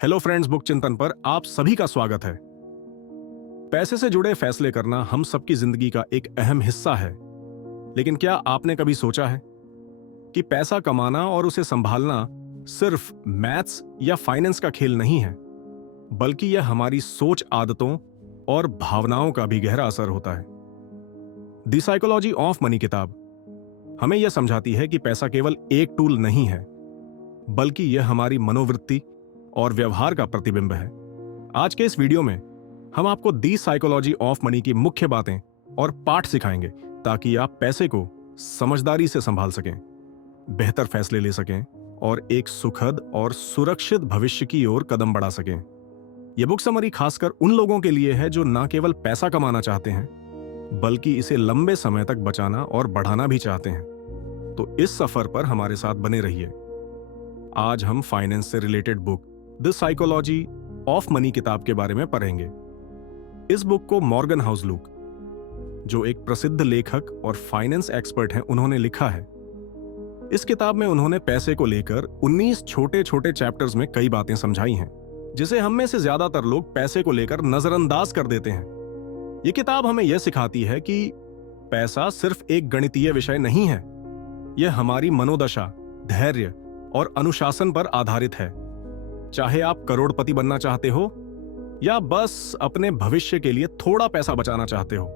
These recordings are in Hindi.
हेलो फ्रेंड्स, बुक चिंतन पर आप सभी का स्वागत है। पैसे से जुड़े फैसले करना हम सबकी जिंदगी का एक अहम हिस्सा है। लेकिन क्या आपने कभी सोचा है कि पैसा कमाना और उसे संभालना सिर्फ मैथ्स या फाइनेंस का खेल नहीं है, बल्कि यह हमारी सोच, आदतों और भावनाओं का भी गहरा असर होता है। द साइकोलॉजी ऑफ मनी किताब हमें यह समझाती है कि पैसा केवल एक टूल नहीं है, बल्कि यह हमारी मनोवृत्ति और व्यवहार का प्रतिबिंब है। आज के इस वीडियो में हम आपको दी साइकोलॉजी ऑफ मनी की मुख्य बातें और पाठ सिखाएंगे ताकि आप पैसे को समझदारी से संभाल सकें, बेहतर फैसले ले सकें और एक सुखद और सुरक्षित भविष्य की ओर कदम बढ़ा सकें। यह बुक समरी खासकर उन लोगों के लिए है जो न केवल पैसा कमाना चाहते हैं, बल्कि इसे लंबे समय तक बचाना और बढ़ाना भी चाहते हैं। तो इस सफर पर हमारे साथ बने रहिए। आज हम फाइनेंस से related book the psychology of money किताब के बारे में पढ़ेंगे। इस बुक को मॉर्गन हाउसलूक, जो एक प्रसिद्ध लेखक और फाइनेंस एक्सपर्ट हैं, उन्होंने लिखा है। इस किताब में उन्होंने पैसे को लेकर 19 छोटे छोटे चैप्टर्स में कई बातें समझाई हैं, जिसे हम में से ज्यादातर लोग पैसे को लेकर नजरअंदाज कर देते हैं। यह किताब हमें यह सिखाती है कि पैसा सिर्फ एक गणितीय विषय नहीं है, यह हमारी मनोदशा, धैर्य और अनुशासन पर आधारित है। चाहे आप करोड़पति बनना चाहते हो या बस अपने भविष्य के लिए थोड़ा पैसा बचाना चाहते हो,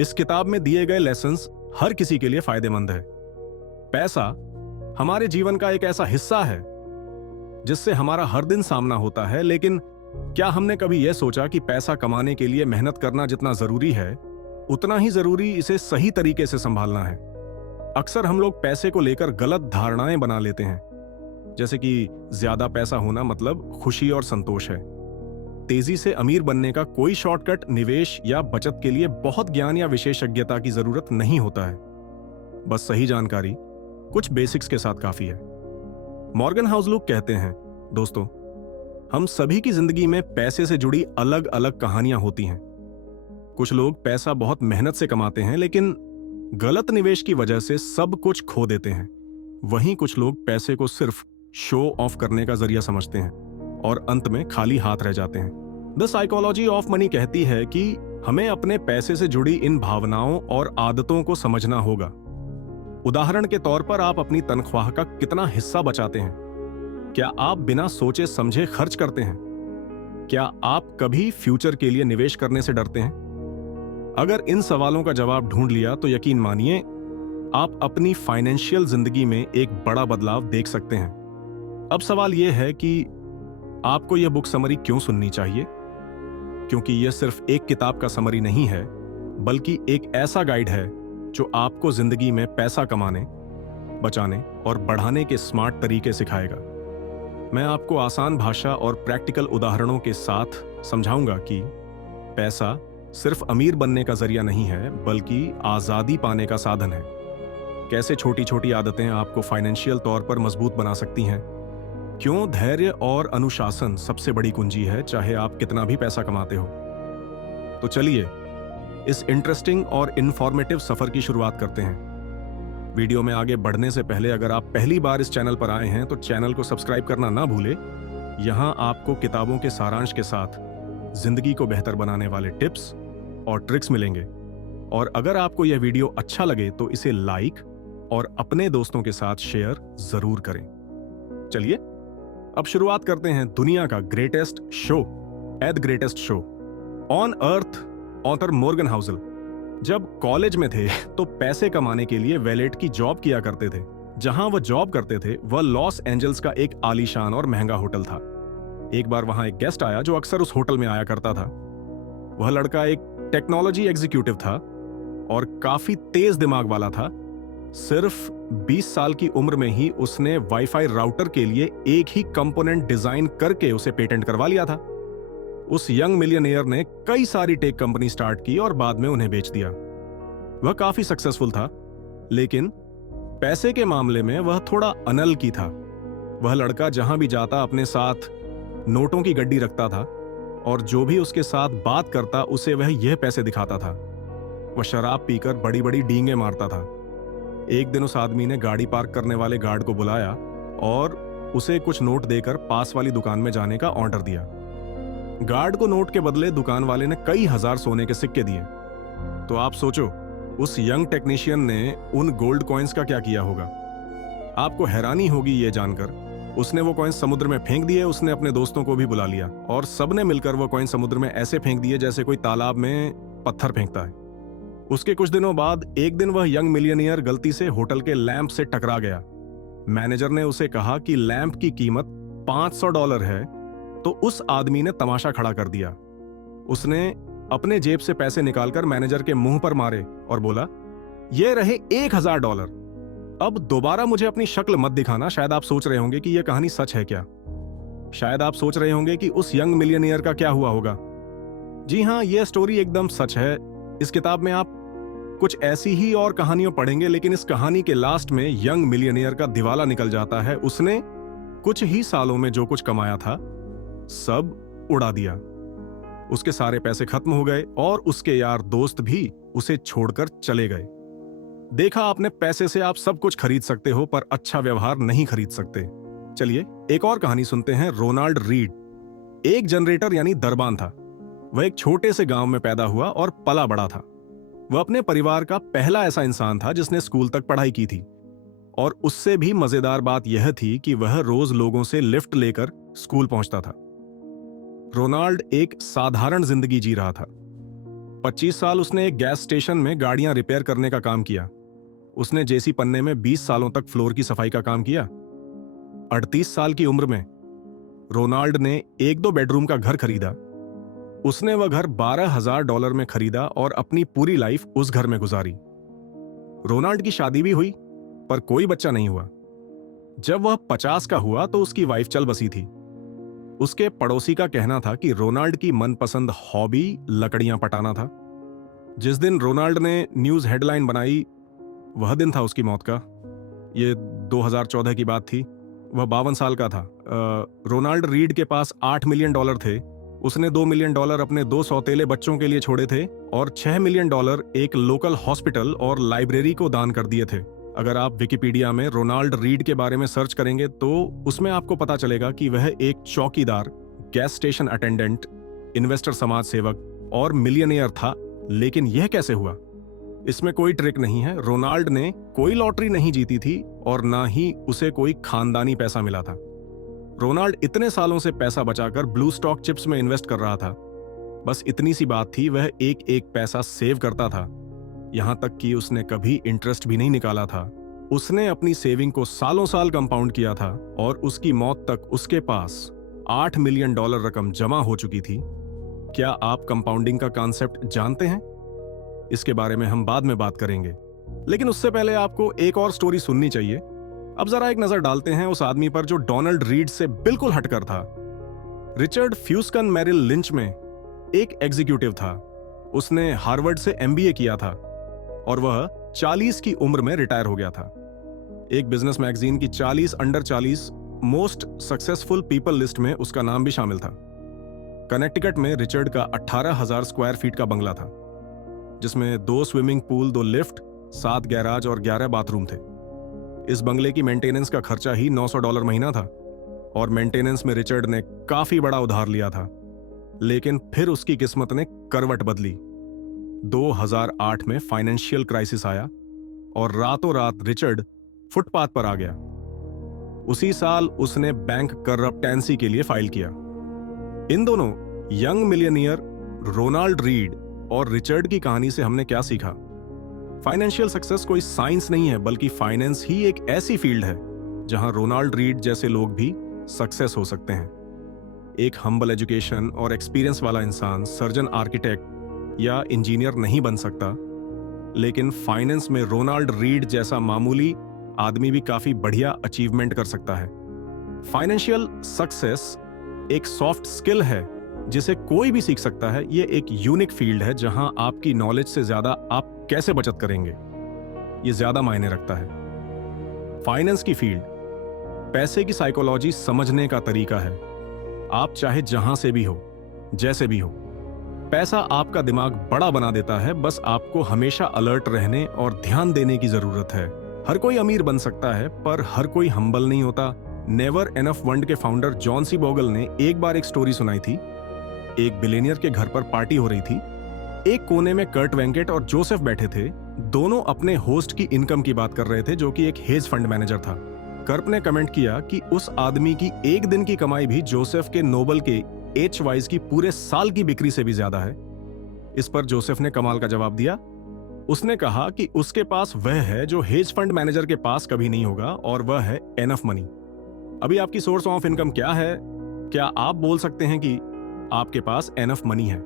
इस किताब में दिए गए लेसन्स हर किसी के लिए फायदेमंद है। पैसा हमारे जीवन का एक ऐसा हिस्सा है जिससे हमारा हर दिन सामना होता है, लेकिन क्या हमने कभी यह सोचा कि पैसा कमाने के लिए मेहनत करना जितना जरूरी है, उतना ही जरूरी इसे सही तरीके से संभालना है। अक्सर हम लोग पैसे को लेकर गलत धारणाएं बना लेते हैं, जैसे कि ज्यादा पैसा होना मतलब खुशी और संतोष है। तेजी से अमीर बनने का कोई शॉर्टकट निवेश या बचत के लिए बहुत ज्ञान या विशेषज्ञता की जरूरत नहीं होता है। बस सही जानकारी, कुछ बेसिक्स के साथ काफी है। मॉर्गन हाउसलूक कहते हैं, दोस्तों, हम सभी की जिंदगी में पैसे से जुड़ी अलग अलग कहानियां होती हैं। कुछ लोग पैसा बहुत मेहनत से कमाते हैं, लेकिन गलत निवेश की वजह से सब कुछ खो देते हैं। वहीं कुछ लोग पैसे को सिर्फ शो ऑफ करने का जरिया समझते हैं और अंत में खाली हाथ रह जाते हैं। द साइकोलॉजी ऑफ मनी कहती है कि हमें अपने पैसे से जुड़ी इन भावनाओं और आदतों को समझना होगा। उदाहरण के तौर पर, आप अपनी तनख्वाह का कितना हिस्सा बचाते हैं? क्या आप बिना सोचे समझे खर्च करते हैं? क्या आप कभी फ्यूचर के लिए निवेश करने से डरते हैं? अगर इन सवालों का जवाब ढूंढ लिया तो यकीन मानिए, आप अपनी फाइनेंशियल जिंदगी में एक बड़ा बदलाव देख सकते हैं। अब सवाल यह है कि आपको यह बुक समरी क्यों सुननी चाहिए? क्योंकि यह सिर्फ एक किताब का समरी नहीं है, बल्कि एक ऐसा गाइड है जो आपको जिंदगी में पैसा कमाने, बचाने और बढ़ाने के स्मार्ट तरीके सिखाएगा। मैं आपको आसान भाषा और प्रैक्टिकल उदाहरणों के साथ समझाऊंगा कि पैसा सिर्फ अमीर बनने का जरिया नहीं है, बल्कि आजादी पाने का साधन है। कैसे छोटी छोटी आदतें आपको फाइनेंशियल तौर पर मजबूत बना सकती हैं, क्यों धैर्य और अनुशासन सबसे बड़ी कुंजी है, चाहे आप कितना भी पैसा कमाते हो। तो चलिए इस इंटरेस्टिंग और इंफॉर्मेटिव सफर की शुरुआत करते हैं। वीडियो में आगे बढ़ने से पहले अगर आप पहली बार इस चैनल पर आए हैं तो चैनल को सब्सक्राइब करना ना भूले। यहां आपको किताबों के सारांश के साथ जिंदगी को बेहतर बनाने वाले टिप्स और ट्रिक्स मिलेंगे। और अगर आपको यह वीडियो अच्छा लगे तो इसे लाइक और अपने दोस्तों के साथ शेयर जरूर करें। चलिए अब शुरुआत करते हैं दुनिया का greatest show, the greatest show on earth, author Morgan Housel जब कॉलेज में थे तो पैसे कमाने के लिए वैलेट की जॉब किया करते थे। जहां वह जॉब करते थे वह लॉस एंजल्स का एक आलीशान और महंगा होटल था। एक बार वहां एक गेस्ट आया जो अक्सर उस होटल में आया करता था। वह लड़का एक टेक्नोलॉजी एग्जीक्यूटिव था और काफी तेज दिमाग वाला था। सिर्फ 20 साल की उम्र में ही उसने वाईफाई राउटर के लिए एक ही कंपोनेंट डिजाइन करके उसे पेटेंट करवा लिया था। उस यंग मिलियनेयर ने कई सारी टेक कंपनी स्टार्ट की और बाद में उन्हें बेच दिया। वह काफी सक्सेसफुल था, लेकिन पैसे के मामले में वह थोड़ा अनलकी था। वह लड़का जहां भी जाता अपने साथ नोटों की गड्डी रखता था और जो भी उसके साथ बात करता उसे वह यह पैसे दिखाता था। वह शराब पीकर बड़ी बड़ी डींगे मारता था। एक दिन उस आदमी ने गाड़ी पार्क करने वाले गार्ड को बुलाया और उसे कुछ नोट देकर पास वाली दुकान में जाने का ऑर्डर दिया। गार्ड को नोट के बदले दुकान वाले ने कई हजार सोने के सिक्के दिए। तो आप सोचो उस यंग टेक्नीशियन ने उन गोल्ड कॉइन्स का क्या किया होगा। आपको हैरानी होगी ये जानकर, उसने वो कॉइन्स समुद्र में फेंक दिए। उसने अपने दोस्तों को भी बुला लिया और सबने मिलकर वो कॉइन समुद्र में ऐसे फेंक दिए जैसे कोई तालाब में पत्थर फेंकता है। उसके कुछ दिनों बाद एक दिन वह यंग मिलियनियर गलती से होटल के लैंप से टकरा गया। मैनेजर ने उसे कहा कि लैंप की कीमत $500 है, तो उस आदमी ने तमाशा खड़ा कर दिया। उसने अपने जेब से पैसे निकालकर मैनेजर के मुंह पर मारे और बोला, ये रहे $1000। अब दोबारा मुझे अपनी शक्ल मत दिखाना। शायद आप सोच रहे होंगे कि यह कहानी सच है क्या। शायद आप सोच रहे होंगे कि उस यंग मिलियनियर का क्या हुआ होगा। जी हां, यह स्टोरी एकदम सच है। इस किताब में आप कुछ ऐसी ही और कहानियां पढ़ेंगे, लेकिन इस कहानी के लास्ट में यंग मिलियनियर का दिवाला निकल जाता है। उसने कुछ ही सालों में जो कुछ कमाया था सब उड़ा दिया। उसके सारे पैसे खत्म हो गए और उसके यार दोस्त भी उसे छोड़कर चले गए। देखा आपने, पैसे से आप सब कुछ खरीद सकते हो पर अच्छा व्यवहार नहीं खरीद सकते। चलिए एक और कहानी सुनते हैं। रोनाल्ड रीड एक जनरेटर यानी दरबान था। वह एक छोटे से गांव में पैदा हुआ और पला बड़ा था। वह अपने परिवार का पहला ऐसा इंसान था जिसने स्कूल तक पढ़ाई की थी। और उससे भी मजेदार बात यह थी कि वह रोज लोगों से लिफ्ट लेकर स्कूल पहुंचता था। रोनाल्ड एक साधारण जिंदगी जी रहा था। 25 साल उसने एक गैस स्टेशन में गाड़ियां रिपेयर करने का काम किया। उसने जेसी पन्ने में 20 सालों तक फ्लोर की सफाई का काम किया। 38 साल की उम्र में रोनाल्ड ने 1-2 बेडरूम का घर खरीदा। उसने वह घर $12,000 में खरीदा और अपनी पूरी लाइफ उस घर में गुजारी। रोनाल्ड की शादी भी हुई पर कोई बच्चा नहीं हुआ। जब वह 50 का हुआ तो उसकी वाइफ चल बसी थी। उसके पड़ोसी का कहना था कि रोनाल्ड की मनपसंद हॉबी लकड़ियां पटाना था। जिस दिन रोनाल्ड ने न्यूज हेडलाइन बनाई वह दिन था उसकी मौत का। यह 2014 की बात थी। वह 52 साल का था। रोनाल्ड रीड के पास $8 मिलियन थे। उसने $2 मिलियन अपने 2 सौतेले बच्चों के लिए छोड़े थे और $6 मिलियन एक लोकल हॉस्पिटल और लाइब्रेरी को दान कर दिए थे। अगर आप विकिपीडिया में रोनाल्ड रीड के बारे में सर्च करेंगे तो उसमें आपको पता चलेगा कि वह एक चौकीदार, गैस स्टेशन अटेंडेंट, इन्वेस्टर, समाज सेवक और मिलियनियर था। लेकिन यह कैसे हुआ? इसमें कोई ट्रिक नहीं है। रोनाल्ड ने कोई लॉटरी नहीं जीती थी और ना ही उसे कोई खानदानी पैसा मिला था। रोनाल्ड इतने सालों से पैसा बचाकर ब्लू स्टॉक चिप्स में इन्वेस्ट कर रहा था। बस इतनी सी बात थी, वह एक एक पैसा सेव करता था। यहां तक कि उसने कभी इंटरेस्ट भी नहीं निकाला था। उसने अपनी सेविंग को सालों साल कंपाउंड किया था और उसकी मौत तक उसके पास $8 मिलियन रकम जमा हो चुकी थी। क्या आप कंपाउंडिंग का कॉन्सेप्ट जानते हैं? इसके बारे में हम बाद में बात करेंगे, लेकिन उससे पहले आपको एक और स्टोरी सुननी चाहिए। अब जरा एक नजर डालते हैं उस आदमी पर जो डोनाल्ड रीड से बिल्कुल हटकर था। रिचर्ड फ्यूस्कन मेरिल लिंच में एक एग्जीक्यूटिव था। उसने हार्वर्ड से MBA किया था और वह 40 की उम्र में रिटायर हो गया था। एक बिजनेस मैगजीन की 40 under 40 most successful people list में उसका नाम भी शामिल था। कनेक्टिकट में रिचर्ड का 18,000 स्क्वायर फीट का बंगला था, जिसमें 2 स्विमिंग पूल, 2 लिफ्ट, 7 गैराज और 11 बाथरूम थे। इस बंगले की मेंटेनेंस का खर्चा ही $900 महीना था और मेंटेनेंस में रिचर्ड ने काफी बड़ा उधार लिया था। लेकिन फिर उसकी किस्मत ने करवट बदली। 2008 में फाइनेंशियल क्राइसिस आया और रातों रात रिचर्ड फुटपाथ पर आ गया। उसी साल उसने बैंक करप्टेंसी के लिए फाइल किया। इन दोनों यंग मिलियनियर रोनाल्ड रीड और रिचर्ड की कहानी से हमने क्या सीखा? फाइनेंशियल सक्सेस कोई साइंस नहीं है, बल्कि फाइनेंस ही एक ऐसी फील्ड है जहां रोनाल्ड रीड जैसे लोग भी सक्सेस हो सकते हैं। एक हम्बल एजुकेशन और एक्सपीरियंस वाला इंसान सर्जन, आर्किटेक्ट या इंजीनियर नहीं बन सकता, लेकिन फाइनेंस में रोनाल्ड रीड जैसा मामूली आदमी भी काफी बढ़िया अचीवमेंट कर सकता है। फाइनेंशियल सक्सेस एक सॉफ्ट स्किल है जिसे कोई भी सीख सकता है। यह एक यूनिक फील्ड है जहां आपकी नॉलेज से ज्यादा आप कैसे बचत करेंगे यह ज्यादा मायने रखता है। फाइनेंस की फील्ड पैसे की साइकोलॉजी समझने का तरीका है। आप चाहे जहां से भी हो, जैसे भी हो, पैसा आपका दिमाग बड़ा बना देता है। बस आपको हमेशा अलर्ट रहने और ध्यान देने की जरूरत है। हर कोई अमीर बन सकता है, पर हर कोई हम्बल नहीं होता, नेवर एनफ फंड के फाउंडर जॉन सी बोगल ने एक बार एक स्टोरी सुनाई थी। एक बिलियनियर के घर पर पार्टी हो रही थी। एक कोने में कर्ट वेंकेट और जोसेफ बैठे थे। दोनों अपने होस्ट की इनकम की बात कर रहे थे, जो कि एक हेज फंड मैनेजर था। कर्प ने कमेंट किया कि उस आदमी की एक दिन की कमाई भी जोसेफ के नोबल के एच वाइज की पूरे साल की बिक्री से भी ज्यादा है। इस पर जोसेफ ने कमाल का जवाब दिया। उसने कहा कि उसके पास वह है जो हेज फंड मैनेजर के पास कभी नहीं होगा, और वह है एनफ मनी। अभी आपकी सोर्स ऑफ इनकम क्या है? क्या आप बोल सकते हैं कि आपके पास एनफ मनी है?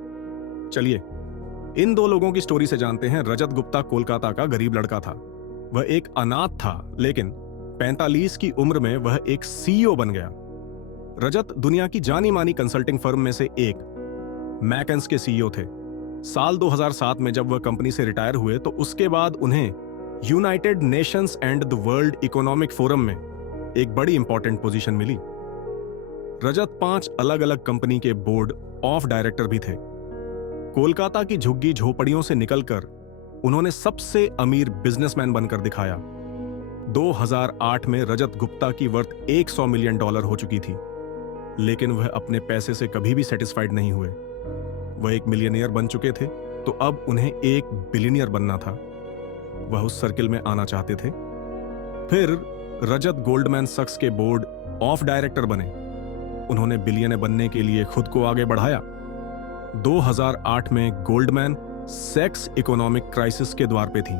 चलिए इन दो लोगों की स्टोरी से जानते हैं। रजत गुप्ता कोलकाता का गरीब लड़का था। वह एक अनाथ था, लेकिन 45 की उम्र में वह एक सीईओ बन गया। रजत दुनिया की जानी मानी कंसल्टिंग फर्म में से एक मैकेंस के सीईओ थे। साल 2007 में जब वह कंपनी से रिटायर हुए तो उसके बाद उन्हें United Nations and the world economic forum में एक बड़ी इंपॉर्टेंट पोजीशन मिली। रजत 5 अलग अलग कंपनी के बोर्ड ऑफ डायरेक्टर भी थे। कोलकाता की झुग्गी झोपड़ियों से निकलकर उन्होंने सबसे अमीर बिजनेसमैन बनकर दिखाया। 2008 में रजत गुप्ता की वर्थ $100 मिलियन हो चुकी थी, लेकिन वह अपने पैसे से कभी भी सेटिस्फाइड नहीं हुए। वह एक मिलियनियर बन चुके थे, तो अब उन्हें एक बिलियनियर बनना था। वह उस सर्किल में आना चाहते थे। फिर रजत गोल्डमैन सक्स के बोर्ड ऑफ डायरेक्टर बने। उन्होंने बिलियनर बनने के लिए खुद को आगे बढ़ाया। 2008 में गोल्डमैन सेक्स इकोनॉमिक क्राइसिस के द्वार पे थी।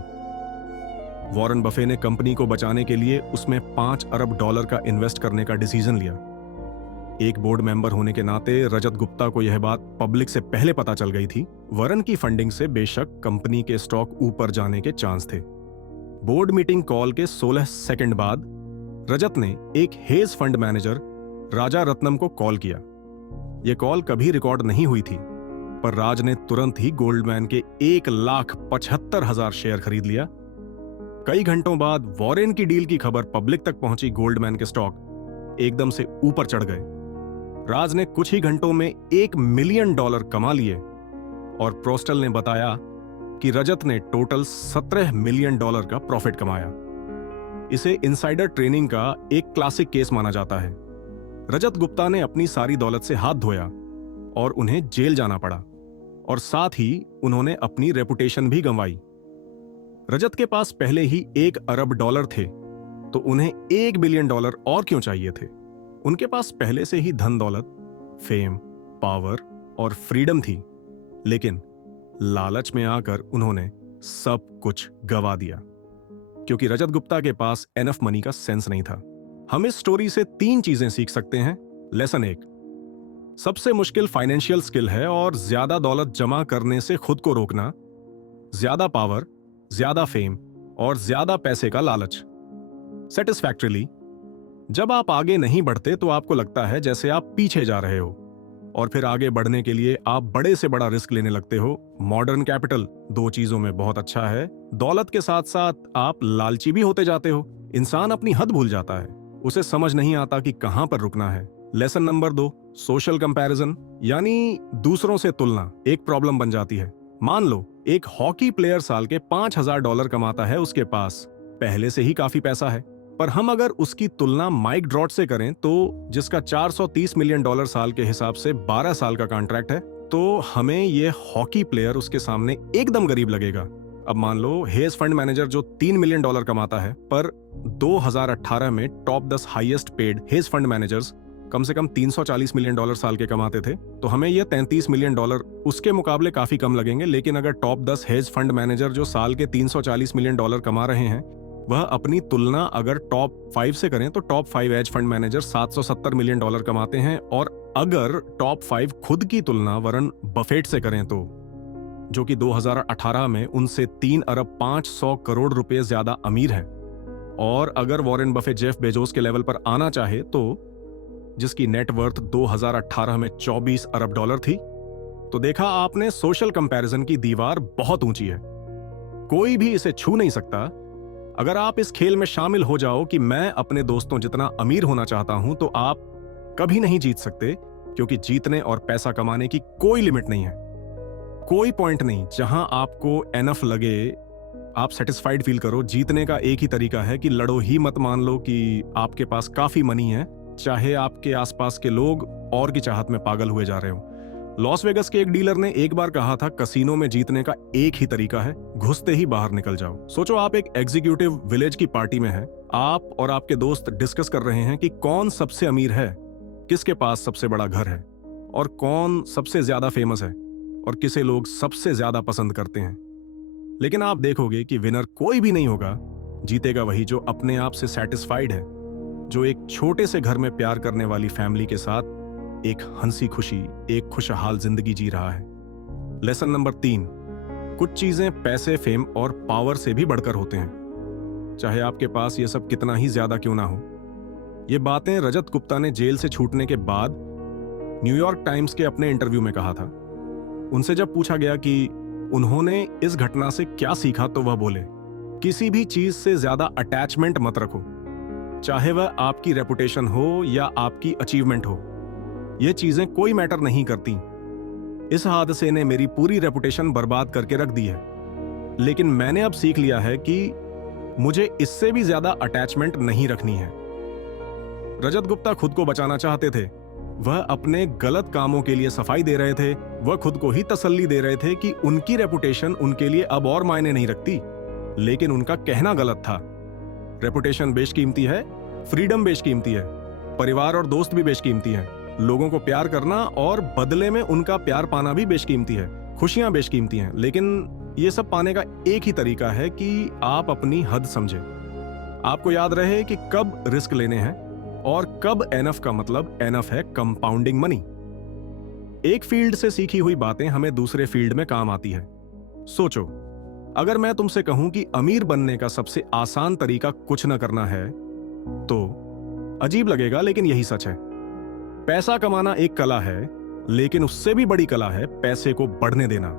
वॉरेन बफे ने कंपनी को बचाने के लिए उसमें $5 अरब का इन्वेस्ट करने का डिसीजन लिया। एक बोर्ड मेंबर होने के नाते रजत गुप्ता को यह बात पब्लिक से पहले पता चल गई थी। वॉरेन की फंडिंग से बेशक कंपनी के स्टॉक ऊपर जाने के चांस थे। बोर्ड मीटिंग कॉल के 16 सेकंड बाद रजत ने एक हेज फंड मैनेजर राजा रत्नम को कॉल किया। यह कॉल कभी रिकॉर्ड नहीं हुई थी, पर राज ने तुरंत ही गोल्डमैन के 1,75,000 शेयर खरीद लिया। कई घंटों बाद वॉरेन की डील की खबर पब्लिक तक पहुंची। गोल्डमैन के स्टॉक एकदम से ऊपर चढ़ गए। राज ने कुछ ही घंटों में $1 मिलियन कमा लिए, और प्रोस्टल ने बताया कि रजत ने टोटल $17 मिलियन का प्रॉफिट कमाया। इसे इनसाइडर ट्रेनिंग का एक क्लासिक केस माना जाता है। रजत गुप्ता ने अपनी सारी दौलत से हाथ धोया और उन्हें जेल जाना पड़ा, और साथ ही उन्होंने अपनी रेपुटेशन भी गंवाई। रजत के पास पहले ही $1 अरब थे, तो उन्हें $1 बिलियन और क्यों चाहिए थे? उनके पास पहले से ही धन दौलत, फेम, पावर और फ्रीडम थी, लेकिन लालच में आकर उन्होंने सब कुछ गवा दिया, क्योंकि रजत गुप्ता के पास एनफ मनी का सेंस नहीं था। हम इस स्टोरी से 3 चीजें सीख सकते हैं। लेसन 1, सबसे मुश्किल फाइनेंशियल स्किल है और ज्यादा दौलत जमा करने से खुद को रोकना। ज्यादा पावर, ज्यादा फेम और ज्यादा पैसे का लालच। सेटिस्फैक्टरीली, जब आप आगे नहीं बढ़ते तो आपको लगता है जैसे आप पीछे जा रहे हो, और फिर आगे बढ़ने के लिए आप बड़े से बड़ा रिस्क लेने लगते हो। मॉडर्न कैपिटल 2 चीजों में बहुत अच्छा है। दौलत के साथ साथ आप लालची भी होते जाते हो। इंसान अपनी हद भूल जाता है, उसे समझ नहीं आता कि कहां पर रुकना है। लेसन नंबर 2, सोशल कंपैरिजन, यानी दूसरों से तुलना एक प्रॉब्लम बन जाती है। मान लो एक हॉकी प्लेयर साल के $5,000 कमाता है, उसके पास पहले से ही काफी पैसा है, पर हम अगर उसकी तुलना माइक ड्रॉट से करें, तो जिसका $430 मिलियन साल के हिसाब से 12 साल का कॉन्ट्रैक्ट है, तो हमें यह हॉकी प्लेयर उसके सामने एकदम गरीब लगेगा। अब मान लो हेज फंड मैनेजर जो $3 मिलियन कमाता है, पर 2018 में top 10 highest paid hedge fund managers कम से कम $340 मिलियन साल के कमाते थे, तो हमें यह $33 मिलियन उसके मुकाबले काफी कम लगेंगे। लेकिन अगर टॉप 10 हेज फंड मैनेजर जो साल के $340 मिलियन कमा रहे हैं, वह अपनी तुलना अगर टॉप 5 से करें, तो top 5 hedge fund manager $770 million कमाते हैं, और अगर टॉप 5 खुद की तुलना वॉरेन बफेट से करें, तो जो कि 2018 में उनसे 3 अरब 500 करोड़ रुपए ज्यादा अमीर है, और अगर वॉरेन बफे जेफ बेजोस के लेवल पर आना चाहे, तो जिसकी नेटवर्थ 2018 में $24 अरब थी, तो देखा आपने, सोशल कंपैरिजन की दीवार बहुत ऊंची है, कोई भी इसे छू नहीं सकता। अगर आप इस खेल में शामिल हो जाओ कि मैं अपने दोस्तों जितना अमीर होना चाहता हूं, तो आप कभी नहीं जीत सकते, क्योंकि जीतने और पैसा कमाने की कोई लिमिट नहीं है। कोई पॉइंट नहीं जहां आपको एनफ लगे आप सेटिस्फाइड फील करो। जीतने का एक ही तरीका है कि लड़ो ही मत। मान लो कि आपके पास काफी मनी है, चाहे आपके आसपास के लोग और की चाहत में पागल हुए जा रहे हो। लॉस वेगस के एक डीलर ने एक बार कहा था, कसीनो में जीतने का एक ही तरीका है, घुसते ही बाहर निकल जाओ। सोचो आप एक एग्जीक्यूटिव विलेज की पार्टी में हैं। आप और आपके दोस्त डिस्कस कर रहे हैं कि कौन सबसे अमीर है, किसके पास सबसे बड़ा घर है, और कौन सबसे ज्यादा फेमस है, और किसे लोग सबसे ज्यादा पसंद करते हैं। लेकिन आप देखोगे कि विनर कोई भी नहीं होगा। जीतेगा वही जो अपने आप से सेटिस्फाइड है, जो एक छोटे से घर में प्यार करने वाली फैमिली के साथ एक हंसी खुशी, एक खुशहाल जिंदगी जी रहा है। लेसन नंबर 3, कुछ चीजें पैसे, फेम और पावर से भी बढ़कर होते हैं, चाहे आपके पास ये सब कितना ही ज्यादा क्यों ना हो। ये बातें रजत गुप्ता ने जेल से छूटने के बाद न्यूयॉर्क टाइम्स के अपने इंटरव्यू में कहा था। उनसे जब पूछा गया कि उन्होंने इस घटना से क्या सीखा, तो वह बोले, किसी भी चीज से ज्यादा अटैचमेंट मत रखो, चाहे वह आपकी रेपुटेशन हो या आपकी अचीवमेंट हो। ये चीजें कोई मैटर नहीं करती। इस हादसे ने मेरी पूरी रेपुटेशन बर्बाद करके रख दी है, लेकिन मैंने अब सीख लिया है कि मुझे इससे भी ज्यादा अटैचमेंट नहीं रखनी है। रजत गुप्ता खुद को बचाना चाहते थे। वह अपने गलत कामों के लिए सफाई दे रहे थे। वह खुद को ही तसल्ली दे रहे थे कि उनकी रेपुटेशन उनके लिए अब और मायने नहीं रखती। लेकिन उनका कहना गलत था। रेपुटेशन बेशकीमती है, फ्रीडम बेशकीमती है, परिवार और दोस्त भी बेशकीमती हैं। लोगों को प्यार करना और बदले में उनका प्यार पाना भी बेशकीमती है। खुशियां बेशकीमती हैं, लेकिन ये सब पाने का एक ही तरीका है कि आप अपनी हद समझें। आपको याद रहे कि कब रिस्क लेने हैं और कब एनफ का मतलब एनफ है कंपाउंडिंग मनी। एक फील्ड से सीखी हुई बातें हमें दूसरे फील्ड में काम आती है। सोचो, अगर मैं तुमसे कहूं कि अमीर बनने का सबसे आसान तरीका कुछ न करना है, तो अजीब लगेगा, लेकिन यही सच है। पैसा कमाना एक कला है, लेकिन उससे भी बड़ी कला है पैसे को बढ़ने देना।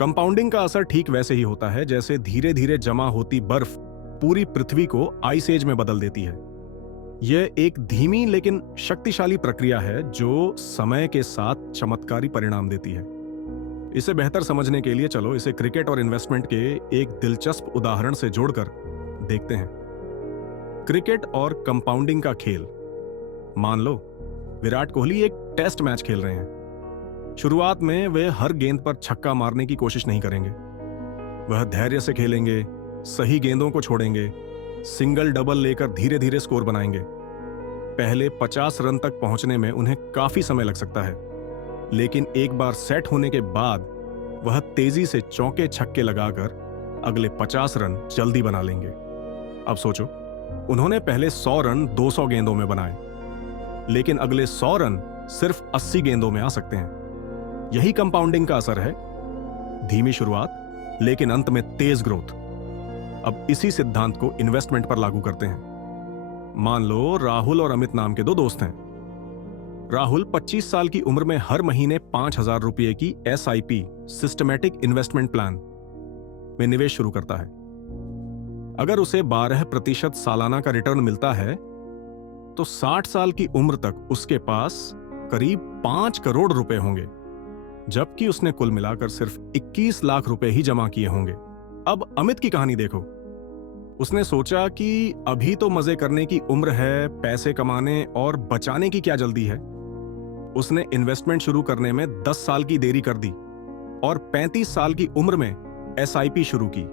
कंपाउंडिंग का असर ठीक वैसे ही होता है जैसे धीरे धीरे जमा होती बर्फ पूरी पृथ्वी को आइस एज में बदल देती है। यह एक धीमी लेकिन शक्तिशाली प्रक्रिया है जो समय के साथ चमत्कारी परिणाम देती है। इसे बेहतर समझने के लिए चलो इसे क्रिकेट और इन्वेस्टमेंट के एक दिलचस्प उदाहरण से जोड़कर देखते हैं। क्रिकेट और कंपाउंडिंग का खेल। मान लो विराट कोहली एक टेस्ट मैच खेल रहे हैं। शुरुआत में वे हर गेंद पर छक्का मारने की कोशिश नहीं करेंगे। वह धैर्य से खेलेंगे, सही गेंदों को छोड़ेंगे, सिंगल डबल लेकर धीरे धीरे स्कोर बनाएंगे। पहले 50 रन तक पहुंचने में उन्हें काफी समय लग सकता है, लेकिन एक बार सेट होने के बाद वह तेजी से चौके छक्के लगाकर अगले 50 रन जल्दी बना लेंगे। अब सोचो, उन्होंने पहले 100 रन 200 गेंदों में बनाए, लेकिन अगले 100 रन सिर्फ 80 गेंदों में आ सकते हैं। यही कंपाउंडिंग का असर है। धीमी शुरुआत लेकिन अंत में तेज ग्रोथ। अब इसी सिद्धांत को इन्वेस्टमेंट पर लागू करते हैं। मान लो राहुल और अमित नाम के दो दोस्त हैं। राहुल 25 साल की उम्र में हर महीने 5,000 रुपये की SIP सिस्टमैटिक इन्वेस्टमेंट प्लान में निवेश शुरू करता है। अगर उसे 12% सालाना का रिटर्न मिलता है तो 60 साल की उम्र तक उसके पास करीब 5 करोड़ रुपए होंगे, जबकि उसने कुल मिलाकर सिर्फ 21 लाख रुपए ही जमा किए होंगे। अब अमित की कहानी देखो। उसने सोचा कि अभी तो मजे करने की उम्र है, पैसे कमाने और बचाने की क्या जल्दी है। उसने इन्वेस्टमेंट शुरू करने में 10 साल की देरी कर दी और 35 साल की उम्र में SIP शुरू की।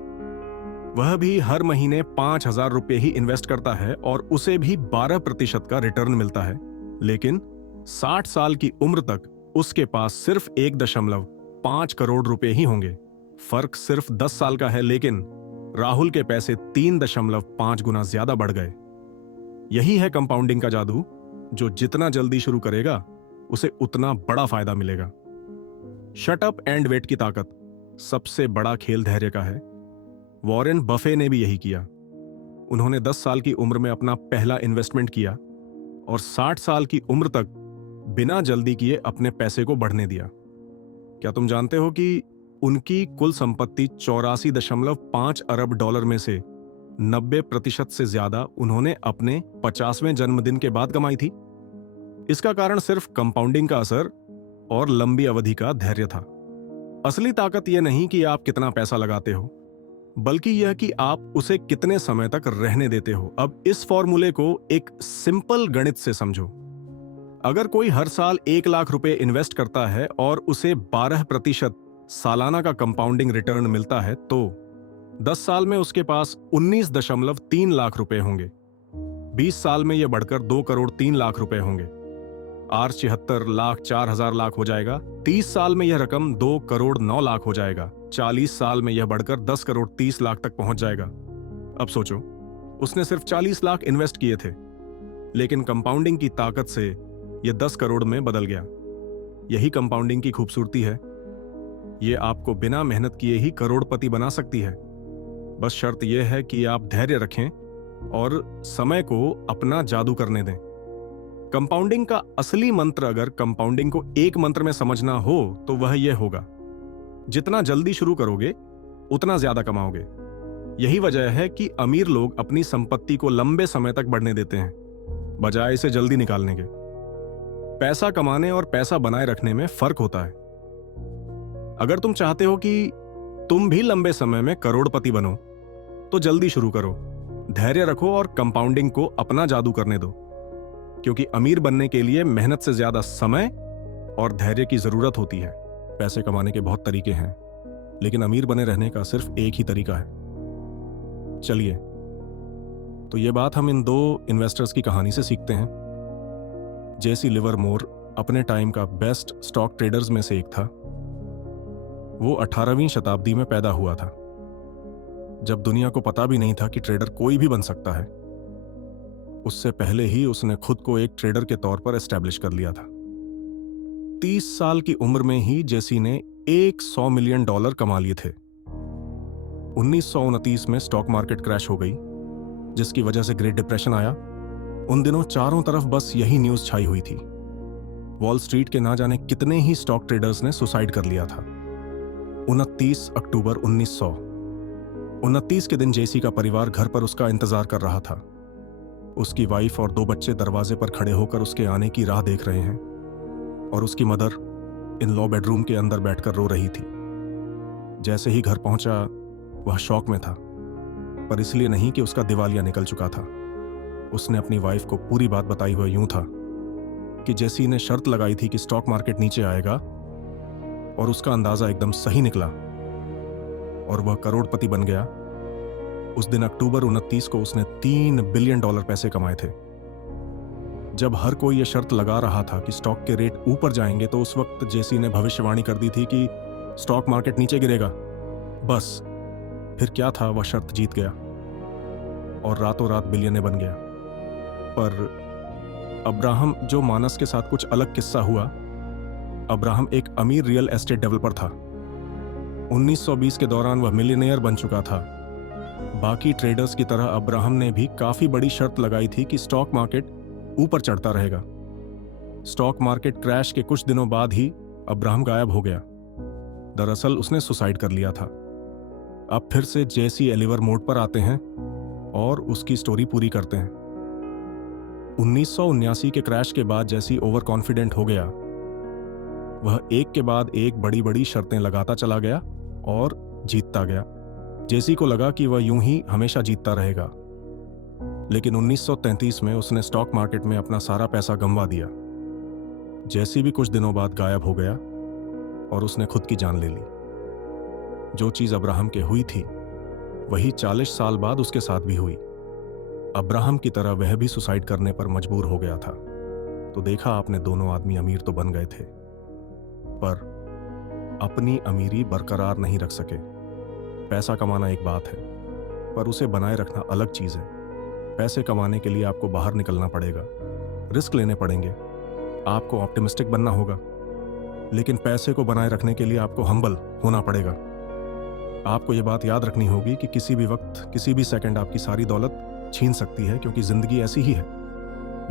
वह भी हर महीने 5,000 रुपये ही इन्वेस्ट करता है और उसे भी 12% का रिटर्न मिलता है। लेकिन 60 साल की उम्र तक उसके पास सिर्फ 1.5 करोड़ रुपए ही होंगे। फर्क सिर्फ 10 साल का है, लेकिन राहुल के पैसे 3.5 गुना ज्यादा बढ़ गए। यही है कंपाउंडिंग का जादू, जो जितना जल्दी शुरू करेगा उसे उतना बड़ा फायदा मिलेगा। शट अप एंड वेट की ताकत। सबसे बड़ा खेल धैर्य का है। वॉरेन बफे ने भी यही किया। उन्होंने 10 साल की उम्र में अपना पहला इन्वेस्टमेंट किया और 60 साल की उम्र तक बिना जल्दी किए अपने पैसे को बढ़ने दिया। क्या तुम जानते हो कि उनकी कुल संपत्ति 84.5 अरब डॉलर में से 90% से ज्यादा उन्होंने अपने 50वें जन्मदिन के बाद कमाई थी? इसका कारण सिर्फ कंपाउंडिंग का असर और लंबी अवधि का धैर्य था। असली ताकत यह नहीं कि आप कितना पैसा लगाते हो, बल्कि यह कि आप उसे कितने समय तक रहने देते हो। अब इस फॉर्मूले को एक सिंपल गणित से समझो। अगर कोई हर साल 1 लाख रुपए इन्वेस्ट करता है और उसे 12% सालाना का कंपाउंडिंग रिटर्न मिलता है, तो 10 साल में उसके पास 19.3 लाख रुपए होंगे। 20 साल में यह बढ़कर 2 करोड़ 3 लाख रुपए होंगे। 76 लाख 4,000 लाख हो जाएगा। 30 साल में यह रकम 2 करोड़ 9 लाख हो जाएगा। 40 साल में यह बढ़कर 10 करोड़ 30 लाख तक पहुंच जाएगा। अब सोचो, उसने सिर्फ 40 लाख इन्वेस्ट किए थे, लेकिन कंपाउंडिंग की ताकत से यह 10 करोड़ में बदल गया। यही कंपाउंडिंग की खूबसूरती है। यह आपको बिना मेहनत किए ही करोड़पति बना सकती है। बस शर्त यह है कि आप धैर्य रखें और समय को अपना जादू करने दें। कंपाउंडिंग का असली मंत्र, अगर कंपाउंडिंग को एक मंत्र में समझना हो तो वह यह होगा: जितना जल्दी शुरू करोगे उतना ज्यादा कमाओगे। यही वजह है कि अमीर लोग अपनी संपत्ति को लंबे समय तक बढ़ने देते हैं, बजाय इसे जल्दी निकालने के। पैसा कमाने और पैसा बनाए रखने में फर्क होता है। अगर तुम चाहते हो कि तुम भी लंबे समय में करोड़पति बनो, तो जल्दी शुरू करो, धैर्य रखो और कंपाउंडिंग को अपना जादू करने दो। क्योंकि अमीर बनने के लिए मेहनत से ज्यादा समय और धैर्य की जरूरत होती है। पैसे कमाने के बहुत तरीके हैं, लेकिन अमीर बने रहने का सिर्फ एक ही तरीका है। चलिए, तो ये बात हम इन 2 इन्वेस्टर्स की कहानी से सीखते हैं। जेसी लिवरमोर अपने टाइम का बेस्ट स्टॉक ट्रेडर्स में से एक था। वो 18वीं शताब्दी में पैदा हुआ था, जब दुनिया को पता भी नहीं था कि ट्रेडर कोई भी बन सकता है। उससे पहले ही उसने खुद को एक ट्रेडर के तौर पर एस्टैब्लिश कर लिया था। 30 साल की उम्र में ही जेसी ने $100 मिलियन कमा लिए थे। 1929 में स्टॉक मार्केट क्रैश हो गई, जिसकी वजह से ग्रेट डिप्रेशन आया। उन दिनों चारों तरफ बस यही न्यूज छाई हुई थी। वॉल स्ट्रीट के ना जाने कितने ही स्टॉक ट्रेडर्स ने सुसाइड कर लिया था। 29 अक्टूबर 1929 के दिन जेसी का परिवार घर पर उसका इंतजार कर रहा था। उसकी वाइफ और 2 बच्चे दरवाजे पर खड़े होकर उसके आने की राह देख रहे हैं, और उसकी मदर इन लॉ बेडरूम के अंदर बैठकर रो रही थी। जैसे ही घर पहुंचा, वह शॉक में था, पर इसलिए नहीं कि उसका दिवालिया निकल चुका था। उसने अपनी वाइफ को पूरी बात बताई हुई यूं था कि जेसी ने शर्त लगाई थी कि स्टॉक मार्केट नीचे आएगा, और उसका अंदाजा एकदम सही निकला और वह करोड़पति बन गया। उस दिन अक्टूबर 29 को उसने $3 बिलियन पैसे कमाए थे। जब हर कोई यह शर्त लगा रहा था कि स्टॉक के रेट ऊपर जाएंगे, तो उस वक्त जेसी ने भविष्यवाणी कर दी थी कि स्टॉक मार्केट नीचे गिरेगा। बस फिर क्या था, वह शर्त जीत गया और रातों रात बिलियनर बन गया। पर अब्राहम जो मानस के साथ कुछ अलग किस्सा हुआ। अब्राहम एक अमीर रियल एस्टेट डेवलपर था। 1920 के दौरान वह मिलियनेयर बन चुका था। बाकी ट्रेडर्स की तरह अब्राहम ने भी काफी बड़ी शर्त लगाई थी कि स्टॉक मार्केट ऊपर चढ़ता रहेगा। स्टॉक मार्केट क्रैश के कुछ दिनों बाद ही अब्राहम गायब हो गया। दरअसल उसने सुसाइड कर लिया था। अब फिर से जेसी लिवरमोर पर आते हैं और उसकी स्टोरी पूरी करते हैं। 1979 के क्रैश के बाद जेसी ओवर कॉन्फिडेंट हो गया। वह एक के बाद एक बड़ी बड़ी शर्तें लगाता चला गया और जीतता गया। जेसी को लगा कि वह यूं ही हमेशा जीतता रहेगा, लेकिन 1933 में उसने स्टॉक मार्केट में अपना सारा पैसा गंवा दिया। जेसी भी कुछ दिनों बाद गायब हो गया और उसने खुद की जान ले ली। जो चीज अब्राहम के हुई थी, वही 40 साल बाद उसके साथ भी हुई। अब्राहम की तरह वह भी सुसाइड करने पर मजबूर हो गया था। तो देखा आपने, दोनों आदमी अमीर तो बन गए थे, पर अपनी अमीरी बरकरार नहीं रख सके। पैसा कमाना एक बात है, पर उसे बनाए रखना अलग चीज है। पैसे कमाने के लिए आपको बाहर निकलना पड़ेगा, रिस्क लेने पड़ेंगे, आपको ऑप्टिमिस्टिक बनना होगा, लेकिन पैसे को बनाए रखने के लिए आपको हम्बल होना पड़ेगा। आपको यह बात याद रखनी होगी कि किसी भी वक्त, किसी भी सेकंड आपकी सारी दौलत छीन सकती है, क्योंकि जिंदगी ऐसी ही है।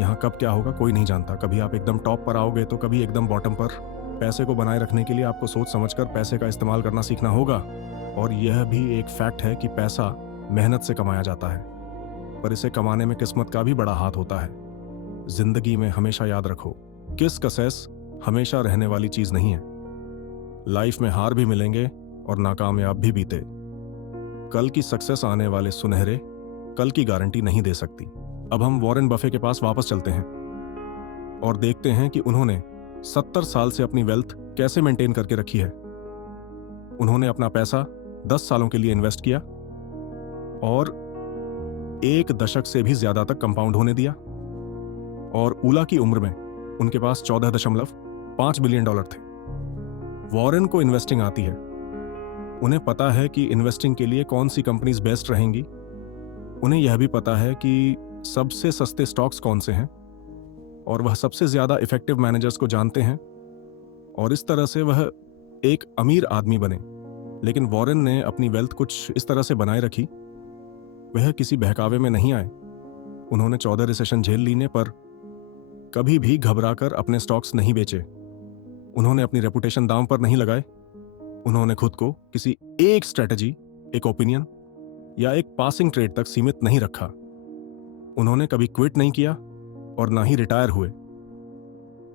यहाँ कब क्या होगा कोई नहीं जानता। कभी आप एकदम टॉप पर आओगे तो कभी एकदम बॉटम पर। पैसे को बनाए रखने के लिए आपको सोच समझकर पैसे का इस्तेमाल करना सीखना होगा। और यह भी एक फैक्ट है कि पैसा मेहनत से कमाया जाता है, पर इसे कमाने में किस्मत का भी बड़ा हाथ होता है। जिंदगी में हमेशा याद रखो, किस सक्सेस हमेशा रहने वाली चीज नहीं है। लाइफ में हार भी मिलेंगे और नाकामयाब भी बीते, कल की सक्सेस आने वाले सुनहरे कल की गारंटी नहीं दे सकती। अब हम वॉरेन बफे के पास वापस चलते हैं और देखते हैं कि उन्होंने 70 साल से अपनी वेल्थ कैसे मेंटेन करके रखी है। उन्होंने अपना पैसा 10 सालों के लिए इन्वेस्ट किया और 1 दशक से भी ज्यादा तक कंपाउंड होने दिया, और ऊला की उम्र में उनके पास 14.5 बिलियन डॉलर थे। वॉरेन को इन्वेस्टिंग आती है। उन्हें पता है कि इन्वेस्टिंग के लिए कौन सी कंपनीज बेस्ट रहेंगी। उन्हें यह भी पता है कि सबसे सस्ते स्टॉक्स कौन से हैं, और वह सबसे ज्यादा इफेक्टिव मैनेजर्स को जानते हैं, और इस तरह से वह एक अमीर आदमी बने। लेकिन वॉरेन ने अपनी वेल्थ कुछ इस तरह से बनाए रखी, वह किसी बहकावे में नहीं आए। उन्होंने 14 रिसेशन झेल लीने पर कभी भी घबराकर अपने स्टॉक्स नहीं बेचे। उन्होंने अपनी रेपुटेशन दांव पर नहीं लगाए। उन्होंने खुद को किसी एक स्ट्रेटजी, एक ओपिनियन या एक पासिंग ट्रेड तक सीमित नहीं रखा। उन्होंने कभी क्विट नहीं किया और ना ही रिटायर हुए।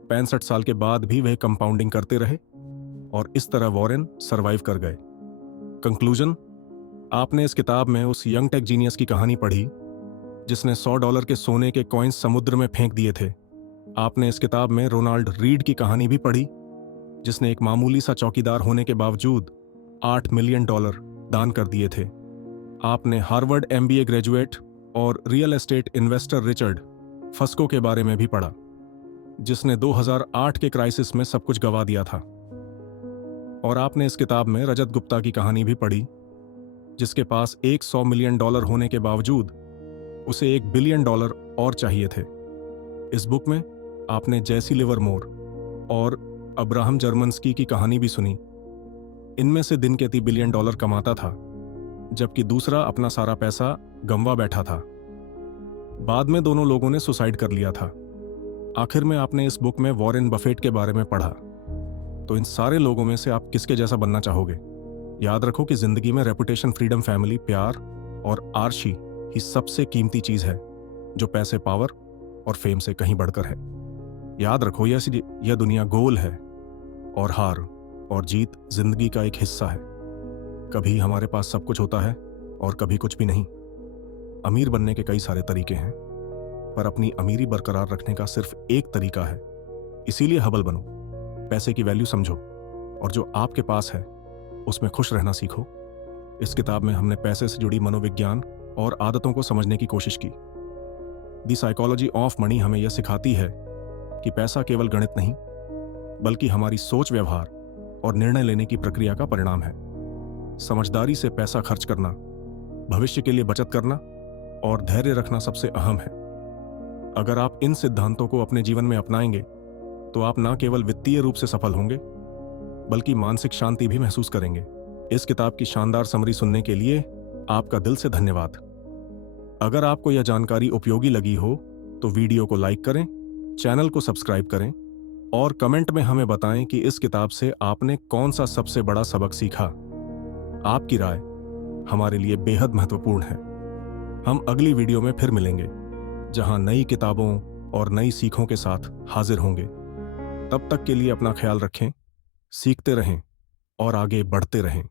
65 साल के बाद भी वह कंपाउंडिंग करते रहे, और इस तरह वॉरेन सरवाइव कर गए। कंक्लूजन, आपने इस किताब में उस यंग टेक जीनियस की कहानी पढ़ी जिसने $100 के सोने के कॉइन्स समुद्र में फेंक दिए थे। आपने इस किताब में रोनाल्ड रीड की कहानी भी पढ़ी जिसने एक मामूली सा चौकीदार होने के बावजूद $8 मिलियन दान कर दिए थे। आपने हार्वर्ड MBA ग्रेजुएट और रियल एस्टेट इन्वेस्टर रिचर्ड फस्को के बारे में भी पढ़ा, जिसने 2008 के क्राइसिस में सब कुछ गंवा दिया था। और आपने इस किताब में रजत गुप्ता की कहानी भी पढ़ी, जिसके पास $100 मिलियन होने के बावजूद उसे $1 बिलियन और चाहिए थे। इस बुक में आपने जैसी लिवरमोर और अब्राहम जर्मन्स्की की कहानी भी सुनी। इनमें से दिन के $30 बिलियन कमाता था, जबकि दूसरा अपना सारा पैसा गंवा बैठा था। बाद में दोनों लोगों ने सुसाइड कर लिया था। आखिर में आपने इस बुक में वॉरेन बफेट के बारे में पढ़ा। तो इन सारे लोगों में से आप किसके जैसा बनना चाहोगे? याद रखो कि जिंदगी में रेपुटेशन, फ्रीडम, फैमिली, प्यार और आर्शी ही सबसे कीमती चीज है, जो पैसे, पावर और फेम से कहीं बढ़कर है। याद रखो, यह दुनिया गोल है और हार और जीत जिंदगी का एक हिस्सा है। कभी हमारे पास सब कुछ होता है और कभी कुछ भी नहीं। अमीर बनने के कई सारे तरीके हैं, पर अपनी अमीरी बरकरार रखने का सिर्फ एक तरीका है। इसीलिए हबल बनो, पैसे की वैल्यू समझो, और जो आपके पास है उसमें खुश रहना सीखो। इस किताब में हमने पैसे से जुड़ी मनोविज्ञान और आदतों को समझने की कोशिश की। द साइकोलॉजी ऑफ मनी हमें यह सिखाती है कि पैसा केवल गणित नहीं, बल्कि हमारी सोच, व्यवहार और निर्णय लेने की प्रक्रिया का परिणाम है। समझदारी से पैसा खर्च करना, भविष्य के लिए बचत करना और धैर्य रखना सबसे अहम है। अगर आप इन सिद्धांतों को अपने जीवन में अपनाएंगे तो आप न केवल वित्तीय रूप से सफल होंगे, बल्कि मानसिक शांति भी महसूस करेंगे। इस किताब की शानदार समरी सुनने के लिए आपका दिल से धन्यवाद। अगर आपको यह जानकारी उपयोगी लगी हो तो वीडियो को लाइक करें, चैनल को सब्सक्राइब करें और कमेंट में हमें बताएं कि इस किताब से आपने कौन सा सबसे बड़ा सबक सीखा। आपकी राय हमारे लिए बेहद महत्वपूर्ण है। हम अगली वीडियो में फिर मिलेंगे, जहां नई किताबों और नई सीखों के साथ हाजिर होंगे। तब तक के लिए अपना ख्याल रखें, सीखते रहें और आगे बढ़ते रहें।